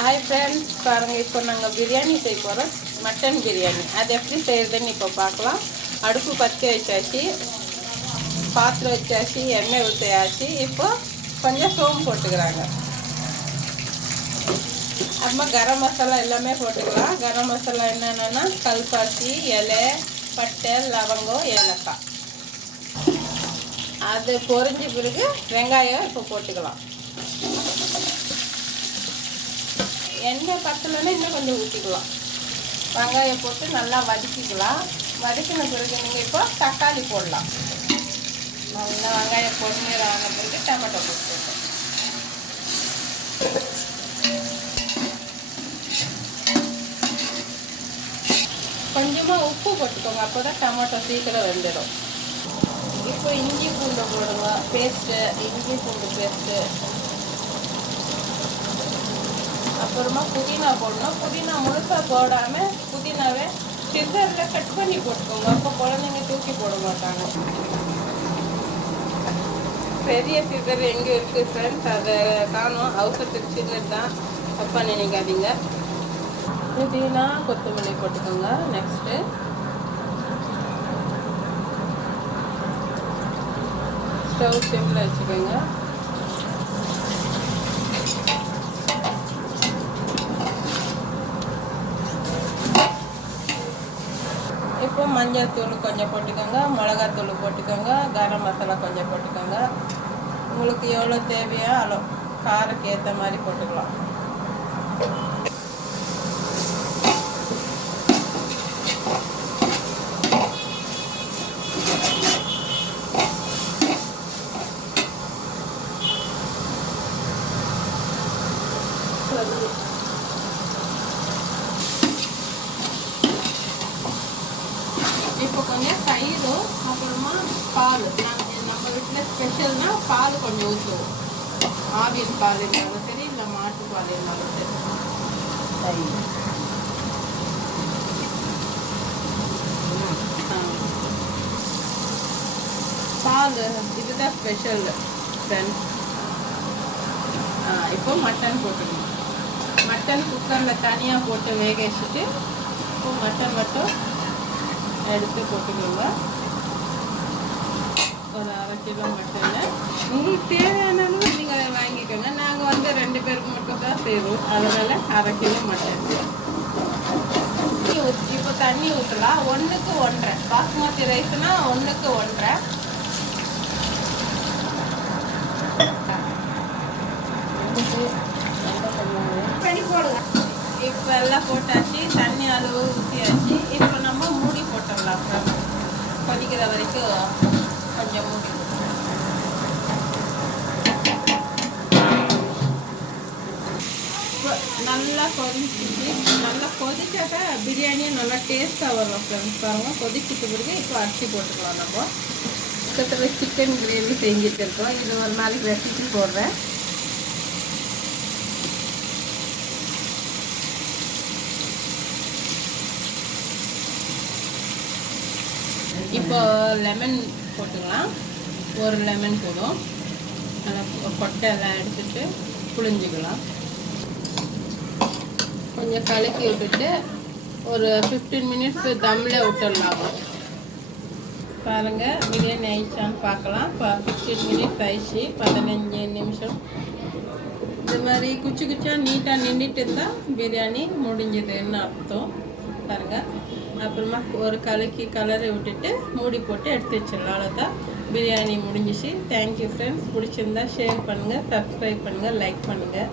Hi friends, பாருங்கள். இப்போ நாங்கள் பிரியாணி செய்ய போகிறோம். மட்டன் பிரியாணி. அது எப்படி செய்கிறதுன்னு இப்போ பார்க்கலாம். அடுப்பு பற்றி வச்சாச்சு, பாத்திரம் வச்சாச்சு, எண்ணெய் ஊற்றியாச்சு. இப்போ கொஞ்சம் சோம்பு போட்டுக்கிறாங்க. அப்புறமா கரம் மசாலா எல்லாமே போட்டுக்கலாம். கரம் மசாலா என்னென்னா கல்பாசி, இலை, பட்டை, லவங்கம், ஏலக்காய். அது பொரிஞ்ச பிறகு வெங்காயம் இப்போ போட்டுக்கலாம். எண்ணெய் பத்தலைன்னா இன்னும் கொஞ்சம் ஊற்றிக்கலாம். வெங்காயம் போட்டு நல்லா வதக்கிக்கலாம். வதக்கின பிறகு நீங்கள் இப்போ தக்காளி போடலாம். நல்லா வெங்காயம் பொறுமையாக ஆன பிறகு டொமேட்டோ போட்டுக்கலாம். கொஞ்சமாக உப்பு போட்டுக்கோங்க, அப்போ தான் டொமேட்டோ சீக்கிரம் வெந்துடும். இப்போ இஞ்சி பூண்டு போடுங்க, பேஸ்ட்டு, இஞ்சி பூண்டு பேஸ்ட்டு. அப்புறமா புதினா போடணும். புதினா முழுசாக போடாமல் புதினாவே சிசரில் கட் பண்ணி போட்டுக்கோங்க. அப்போ குழந்தைங்க தூக்கி போட மாட்டாங்க. பெரிய சிசர் எங்கே இருக்குது ஃப்ரெண்ட்ஸ்? அதை காணும். அவசரத்துக்கு சின்னது தான், தப்பாக நினைக்காதீங்க. புதினா கொத்தமல்லி போட்டுக்கோங்க. நெக்ஸ்ட்டு ஸ்டவ் சிம்மில் வச்சுக்கோங்க. இப்போ மஞ்சள் தூள் கொஞ்சம் போட்டுக்கோங்க, மிளகாத்தூள் போட்டுக்கோங்க, கரம் மசாலா கொஞ்சம் போட்டுக்கோங்க. உங்களுக்கு எவ்வளோ தேவையோ அளவு காரக்கு ஏற்ற மாதிரி போட்டுக்கலாம். இப்போ கொஞ்சம் தயிரும் அப்புறமா பால். நம்ம வீட்டில் ஸ்பெஷல்னால் பால் கொஞ்சம் ஊற்றுவோம். ஆவியல் பால் இருந்தாலும் சரி, இல்லை மாட்டு பால் இருந்தாலும் சரி. தயிர் பால் இதுதான் ஸ்பெஷல் ஃப்ரெண்ட்ஸ். இப்போ மட்டன் போட்டுக்கணும். மட்டன் குக்கரில் தனியாக போட்டு வேக வச்சுட்டு இப்போ மட்டன் மட்டும் எடுத்து போட்டுக்கோங்க. ஒரு 1/2 கிலோ மட்டனை உங்களுக்கு தேவையான அளவு நீங்கள் வாங்கிக்கோங்க. நாங்கள் வந்து 2 பேருக்கு மட்டும் தான் செய்வோம், அதனால் 1/2 கிலோ மட்டன். இப்போ தண்ணி ஊற்றலாம். 1க்கு 1.5. பாஸ்மதி ரைஸ்னால் 1க்கு 1.5. போடுங்க. இப்போ எல்லாம் போட்டாச்சு, தண்ணி அளவு ஊற்றியாச்சு. இப்போ நம்ம மூடி போட்டுடலாம். கொதிக்கிற வரைக்கும் கொஞ்சம் மூடி. நல்லா கொதிச்சிச்சு. நல்லா கொதிச்சாக்க பிரியாணியும் நல்லா டேஸ்ட்டாக வரும் ஃப்ரெண்ட்ஸ். பாருங்கள், கொதிச்சிட்டு பிறகு இப்போ அரிசி போட்டுக்கலாம். நம்ம கிட்டத்தட்ட சிக்கன் கிரேவி செஞ்சுட்டு இருக்கோம். இது ஒரு நாளைக்கு ரெசிபி போடுறேன். இப்போ லெமன் போட்டுக்கலாம். ஒரு லெமன் போதும். நல்லா கொட்டை எல்லாம் எடுத்துட்டு புழிஞ்சிக்கலாம். கொஞ்சம் கலக்கி விட்டுட்டு ஒரு 15 மினிட்ஸ் தம்மில் விட்டுடலாம். பாருங்கள், பிரியாணி ஆயிடுச்சான்னு பார்க்கலாம். இப்போ 15 மினிட்ஸ் ஆயிடுச்சு. 15 நிமிஷம் இது மாதிரி குச்சி குச்சியாக நீட்டாக நின்றுட்டு இருந்தால் பிரியாணி முடிஞ்சதுன்னு அர்த்தம். பாருங்கள், அப்புறமா ஒரு கலரை விட்டுட்டு மூடி போட்டு எடுத்து வச்சிடலாம். அவ்வளோதான், பிரியாணி முடிஞ்சிச்சு. Thank you friends. பிடிச்சிருந்தா ஷேர் பண்ணுங்கள், சப்ஸ்கிரைப் பண்ணுங்கள், லைக் பண்ணுங்கள்.